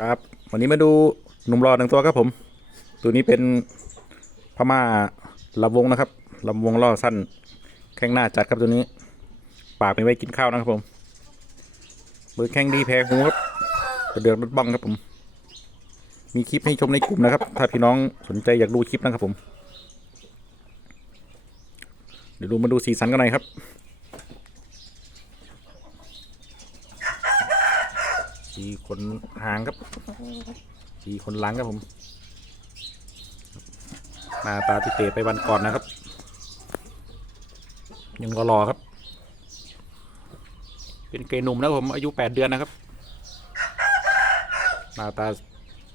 ครับ วันนี้มาดูหนุ่มรอหนึ่งตัวครับผม ตัวนี้เป็นพม่าลำวงนะครับลำวงล่อสั้น แข้งหน้าจัดครับตัวนี้ ปากไม่ไว้กินข้าวนะครับผมเบอร์แข้งดีแพ้หูครับกระเดือกรถบ้องครับผม มีคลิปให้ชมในกลุ่มนะครับ ถ้าพี่น้องสนใจอยากดูคลิปนะครับผม เดี๋ยวดูมาดูสีสันกันหน่อยครับ สีขนหางครับ สีขนหลังครับผมหน้าตาที่เตไปวันก่อนนะครับ ยังรอครับ เป็นเกย์หนุ่มนะครับผมอายุแปดเดือนนะครับหน้าตา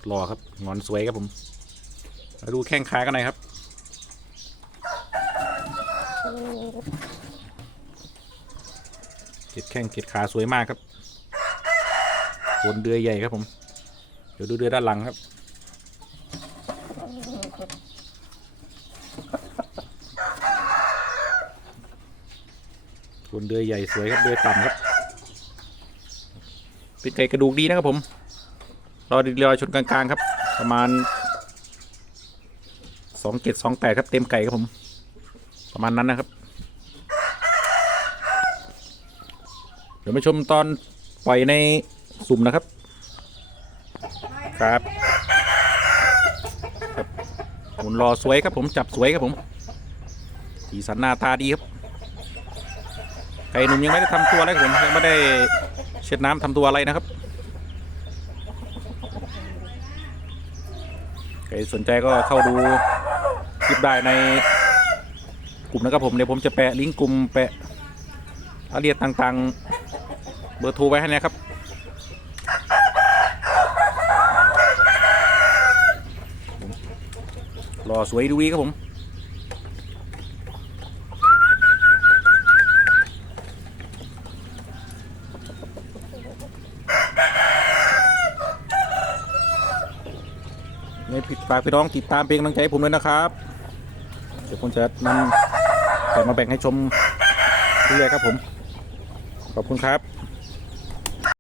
หล่อครับงอนสวยครับผม มาดูแข้งขากันหน่อยครับเก็ดแข้งเก็ดขาสวยมากครับ นเดือยใหญ่ครับผม เดี๋ยวดูเดือยด้านหลังครับโคนเดือยใหญ่สวยครับเดือยต่ำครับเป็นไก่กระดูกดีนะครับผมรอดีรอชนกลางๆครับ ประมาณสองเจ็ดสองแปดครับเต็มไก่ครับผม ประมาณนั้นนะครับเดี๋ยวมาชมตอนปล่อยใน สุ่มนะครับ ครับครับหมุนรอสวยครับผมจับสวยครับผมสีสันหน้าตาดีครับไก่หนุ่มยังไม่ได้ทำตัวอะไรครับผมยังไม่ได้เช็ดน้ำทำตัวอะไรนะครับใครสนใจก็เข้าดูคลิปได้ในกลุ่มนะครับผมเดี๋ยวผมจะแปะลิงก์กลุ่มแปะรายละเอียดต่างๆ เบอร์โทรไว้ให้นะครับ รอสวยดูดีครับผมไม่ผิดฝากพี่น้องติดตามเป็นกำลังใจให้ผมด้วยนะครับ เดี๋ยวผมจะนำแต่มาแบ่งให้ชมเรื่อยๆครับผม ขอบคุณครับ